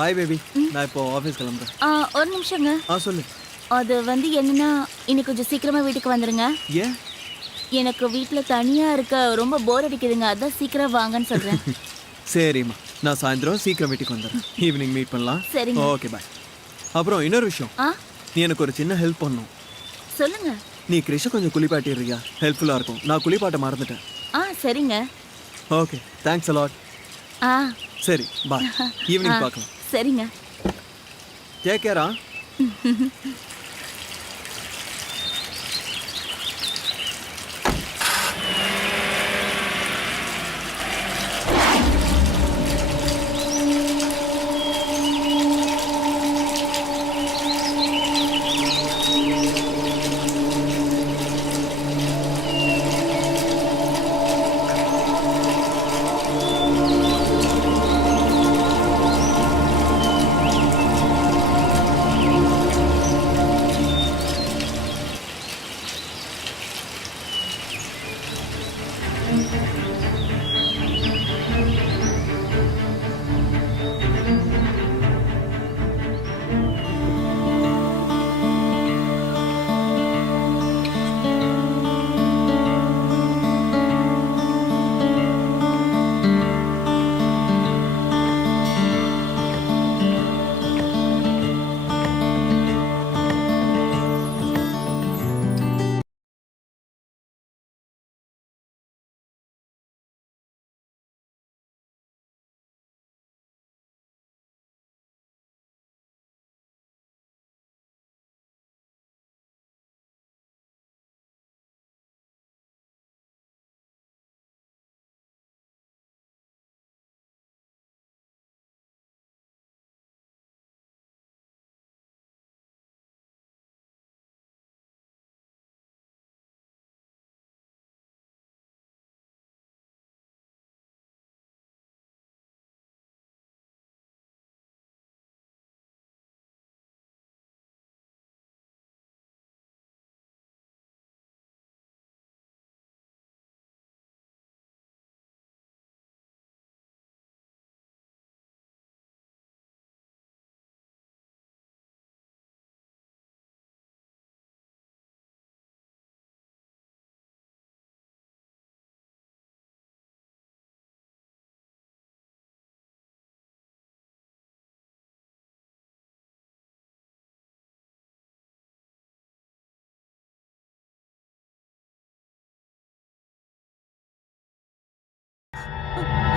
Boy baby. நான் இப்போ office கிளம்புறேன். ஒரு நிமிஷங்க. சொல்லு. அது வந்து என்னன்னா, இன்னைக்கு கொஞ்சம் சீக்கிரமா வீட்டுக்கு வந்துருங்க. ஏன்? எனக்கு வீட்ல தனியா இருக்க ரொம்ப போர் அடிக்குதுங்க. அதான் சீக்கிரம் வாங்கன்னு சொல்றேன். சரிம்மா, நான் சாயந்தரம் சீக்கிரம் வீட்டுக்கு வந்துடுறேன். ஈவினிங் மீட் பண்ணலாம். சரிங்க. Okay bye. அப்புறம் இன்னொரு விஷயம், நீ எனக்கு ஒரு சின்ன ஹெல்ப் பண்ணணும். சொல்லுங்க. நீ கிருஷ கொஞ்சம் குளிப்பாட்டிடுறியா? ஹெல்ப்ஃபுல்லா இருக்கும். நான் குளிப்பாட்ட மறந்துட்டேன். சரிங்க. Okay, thanks a lot. சரி பாய், ஈவினிங் பார்க்கலாம். சரிங்க. டேக் கேரா.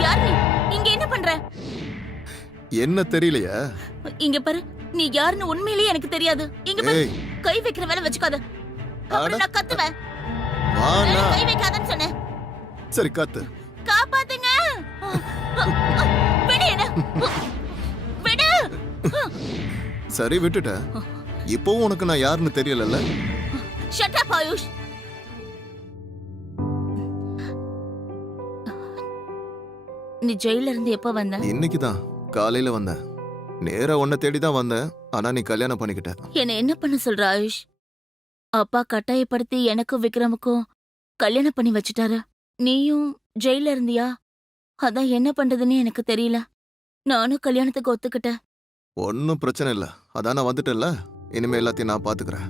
யார் நீ? இங்க என்ன பண்ற? என்ன தெரியலையா? இங்க பாரு, நீ யாருன்னு உண்மையிலேயே எனக்கு தெரியாது. இங்க பாரு, கை வைக்கிற வேலை வச்சுக்காத. அப்புறம் நான் கத்துவேன். கை வைக்காதன்னு சொன்னேன். சரி கத்து. காப்பாத்துங்க. விடு என்ன. விடு. சரி விட்டுட்டேன். இப்போவும் உனக்கு நான் யாருன்னு தெரியலல்ல? Shut up AYUSH. நீ ஜெயில இருந்து எப்ப வந்த? இன்னைக்கு தான் காலையில வந்தேன். நேரா உன்னை தேடி தான் வந்தேன். ஆனா நீ கல்யாணம் பண்ணிக்கிட்ட. என்ன என்ன பண்ண சொல்ற ஆயுஷ்? அப்பா கட்டாயப்படுத்தி எனக்கும் விக்ரமுக்கும் கல்யாணம் பண்ணி வச்சுட்டாரு. நீயும் ஜெயில இருந்தியா? அதான் என்ன பண்றதுன்னு எனக்கு தெரியல. நானும் கல்யாணத்துக்கு ஒத்துக்கிட்டேன். ஒன்னும் பிரச்சனை இல்ல. அதான் நான் வந்துட்டேன்ல. இனிமே எல்லாத்தையும் நான் பாத்துக்கிறேன்.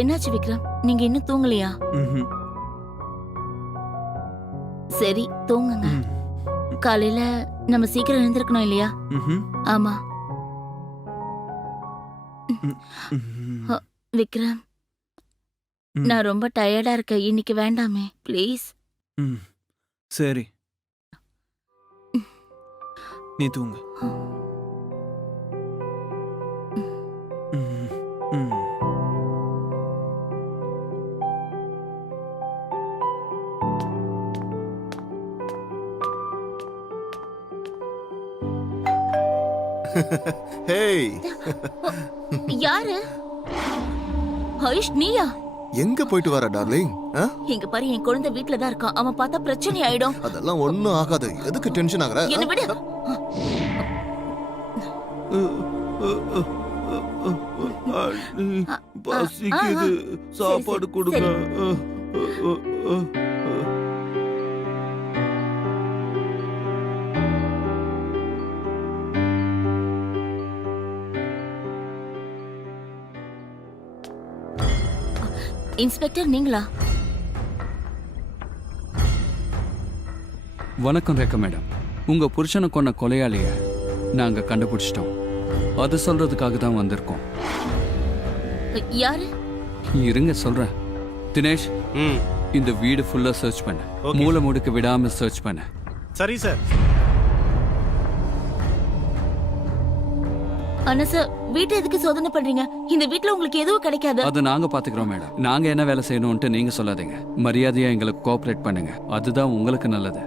என்னாச்சு விக்ரம்? நீங்க இன்னும் தூங்கலையா? சரி தூங்குங்க. காலையில நம்ம சீக்கிரம் எழுந்திருக்கணும் இல்லையா? ஆமா. விக்ரம், நான் ரொம்ப டயர்டா இருக்கேன். இன்னைக்கு வேண்டாமே ப்ளீஸ். சரி, நீ தூங்கு. ஹேய், யாரு? ஆயுஷ் நீயா? எங்க போயிட்டு வர டார்லிங்? இங்க பாரு, என் குழந்தை வீட்ல தான் இருக்கான். அவன் பார்த்தா பிரச்சனை ஆயிடும். அதெல்லாம் ஒண்ணும் ஆகாது. எதுக்கு டென்ஷன் ஆகுற? என்ன விடு. பசிக்குது, சாப்பாடு கொடுங்க. இன்ஸ்பெக்டர் நீங்களா? வணக்கம் ரேகா மேடம். உங்க புருஷனை கொன்ன கொலையாளிய நாங்க கண்டுபிடிச்சிட்டோம். அது சொல்றதுக்காக தான் வந்திருக்கோம். யாரு? இருங்க சொல்றேன். தினேஷ், இந்த வீடு ஃபுல்லா சர்ச் பண்ண, மூளை முடுக்க விடாம சர்ச் பண்ண. சரி சார். ஆனா சார், வீட்டை எதுக்கு சோதனை பண்றீங்க? இந்த வீட்ல உங்களுக்கு எதுவும் கிடைக்காது. அது நாங்க பாத்துக்கிறோம் மேடம். நாங்க என்ன வேலை செய்யணும்னு நீங்க சொல்லாதீங்க. மரியாதையா எங்களுக்கு கோஆபரேட் பண்ணுங்க. அதுதான் உங்களுக்கு நல்லது.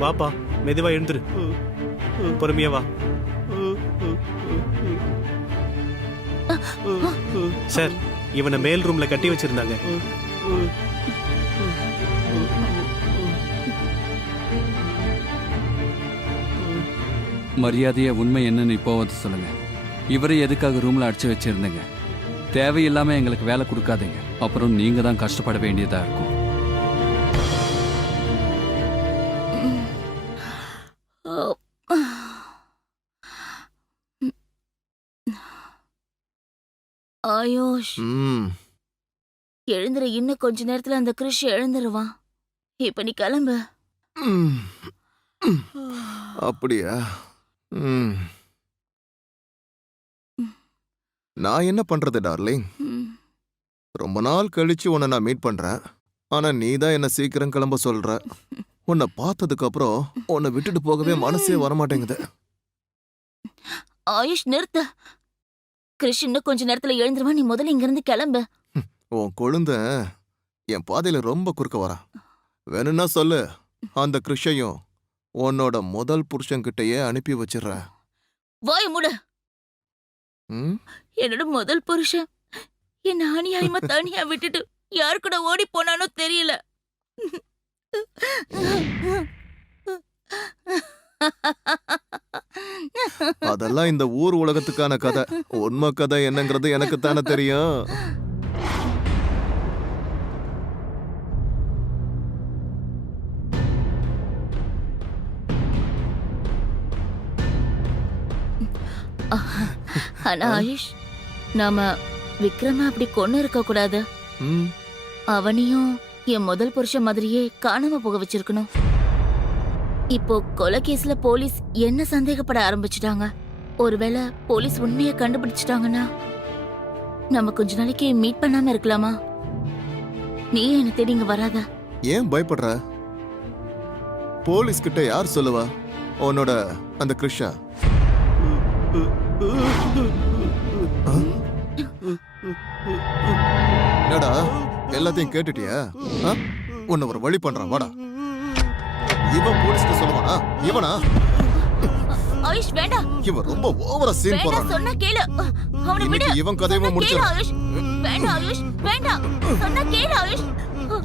வாப்பா, மெதுவா எழுந்துரு. பொறுமையா வா. சார், இவனை மேல் ரூம்ல கட்டி வச்சிருந்தாங்க. மரியாதையா உண்மை என்னன்னு இப்போ வந்து சொல்லுங்க. இவரை எதுக்காக ரூம்ல அடிச்சு வச்சிருந்தீங்க? தேவையில்லாம எங்களுக்கு வேலை கொடுக்காதீங்க. அப்புறம் நீங்க தான் கஷ்டப்பட வேண்டியதா இருக்கும். ஆயுஷ், எழுந்துரு. இன்னும் கொஞ்ச நேரத்துல அந்த கிருஷ் எழுந்துருவான். இப்ப நீ கிளம்பு. அப்படியா? நான் என்ன பண்றது டார்லிங்? ரொம்ப நாள் கழிச்சு உன்னை நான் மீட் பண்றேன். ஆனா நீ தான் என்ன சீக்கிரம் கிளம்ப சொல்ற. உன்னை பார்த்ததுக்கு அப்புறம் உன்னை விட்டுட்டு போகவே மனசே வரமாட்டேங்குது. ஆயுஷ் நிறுத்த. கிருஷ் இன்னும் கொஞ்ச நேரத்துல எழுந்துருவான். நீ முதல்ல இங்க இருந்து கிளம்பு. உன் கொழுந்த என் பாதையில ரொம்ப குறுக்க வரா. வேணும்னா சொல்லு, அந்த கிருஷையும் உன்னோட முதல் புருஷன்கிட்டயே அனுப்பி வச்சிடுற. வாய மூடு. என்னோட முதல் புருஷன் என்ன அநியாயமா தனியா விட்டுட்டு யாரு கூட ஓடி போனானோ தெரியல. அதெல்லாம் இந்த ஊர் உலகத்துக்கான கதை. உண்மை கதை என்னங்கிறது எனக்கு தானே தெரியும். ஆனா ஆயுஷ், நாம விக்ரம அப்படி கொன்னு இருக்க கூடாது. அவனையும் என் முதல் புருஷன் மாதிரியே காணாம போக வச்சிருக்கணும். இப்போ கொலை கேஸ்ல போலீஸ் என்ன சந்தேகப்பட ஆரம்பிச்சிட்டாங்க. ஒருவேளை போலீஸ் உண்மையை கண்டுபிடிச்சிட்டாங்கன்னா நம்ம கொஞ்ச நாளைக்கு மீட் பண்ணாம இருக்கலாமா? நீ என்ன தேடி இங்க வராத. ஏன் பயப்படுற? போலீஸ் கிட்ட யார் சொல்லுவா உன்னோட அந்த கிருஷா? என்னடா எல்லாத்தையும் கேட்டுட்டியா? உன்னை ஒரு வழி பண்றான், வாடா. இவன் போலீஸ்க்கு சொல்லுவானா? இவனா? ஆயுஷ் வேண்டாம் இவன் ரொம்ப ஓவரா சீன் வேண்டாம் போடுறான். சொன்னா கேளு அவனை விடு இன்னைக்கு இவன் கதையவும் சொன்னா கேளு முடிச்சிடலாம். ஆயுஷ் வேண்டாம் ஆயுஷ் வேண்டாம் சொன்னா கேளு ஆயுஷ்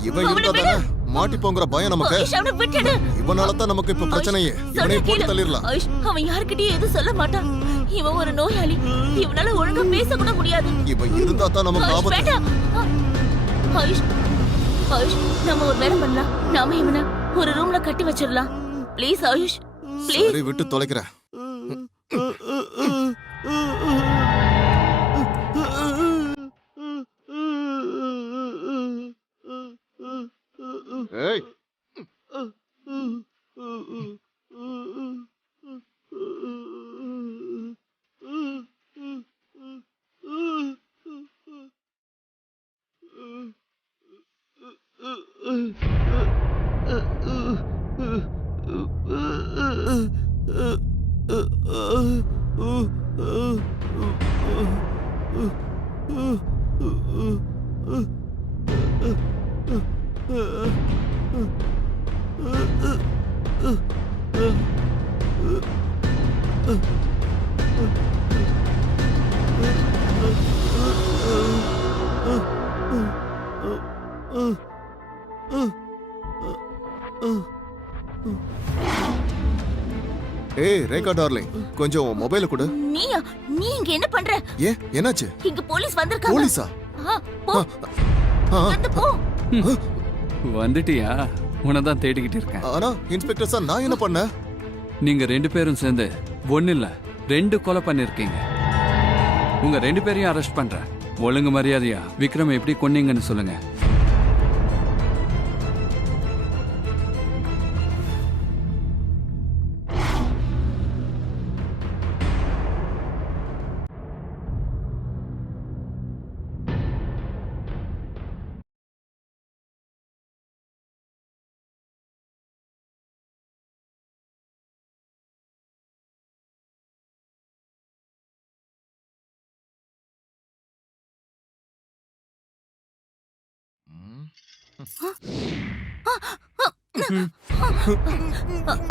இவன் அவனை இருந்தா விடு. தானே மாட்டிப்போங்கிற பயம் நமக்கு. ஆயுஷ் அவனை விட்டுடு இவனால தான் நமக்கு இப்ப பிரச்சனையே. சொன்னா இவனை போட்டு கேளு. தள்ளிடலாம். ஆயுஷ் அவன் யார்கிட்டயும் எதுவும் சொல்ல மாட்டான். இவன் ஒரு நோயாளி. இவனால ஒழுங்கா பேச கூட முடியாது. இவன் இருந்தா தான் நமக்கு ஆயுஷ் ஆபத்து. வேண்டாம் ஆயுஷ் ஆயுஷ் நம்ம ஒரு வேலை பண்ணலாம். நாம இவனை ஒரு ரூம்ல கட்டி வச்சிடலாம். Please AYUSH please. சரி விட்டு தொலைக்கிறேன். ஏய் ஏய் ரேகா டார்லிங், கொஞ்சம் மொபைல கொடு. நீ இங்க என்ன பண்ற? ஏன் என்னாச்சு? இங்க போலீஸ் வந்திருக்காங்க. போலீஸா? போ ஆ, வந்து போ. வந்துட்டியா? உனதான் தேடிக்கிட்டு இருக்கேன். ஆனா இன்ஸ்பெக்டர் சார் நான் என்ன பண்ணேன்? நீங்க 2 பேரும் சேர்ந்து ஒண்ணு இல்ல 2 கொலை பண்ணிருக்கீங்க. உங்க 2 பேரையும் அரெஸ்ட் பண்றேன். ஒழுங்கு மரியாதையா விக்ரம் எப்படி கொன்னீங்கன்னு சொல்லுங்க.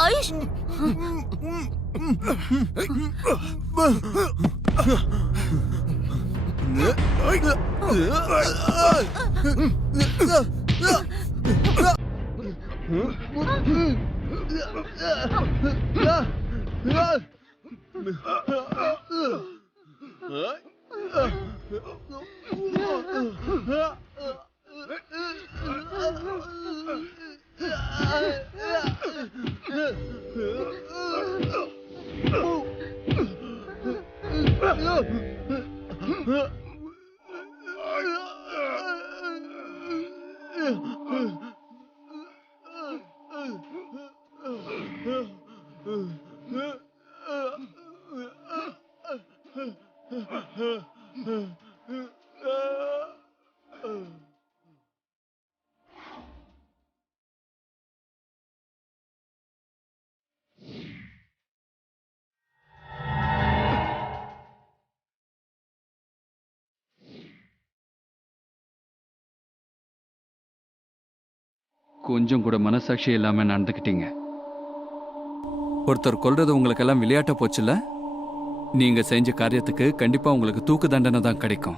ஆயுஷ் கொஞ்சம் கூட மனசாட்சி இல்லாம நடந்துக்கிட்டீங்க. ஒருத்தர் கொல்றது உங்களுக்கு எல்லாம் விளையாட்ட போச்சுல. நீங்க செஞ்ச காரியத்துக்கு கண்டிப்பா உங்களுக்கு தூக்கு தண்டனை தான் கிடைக்கும்.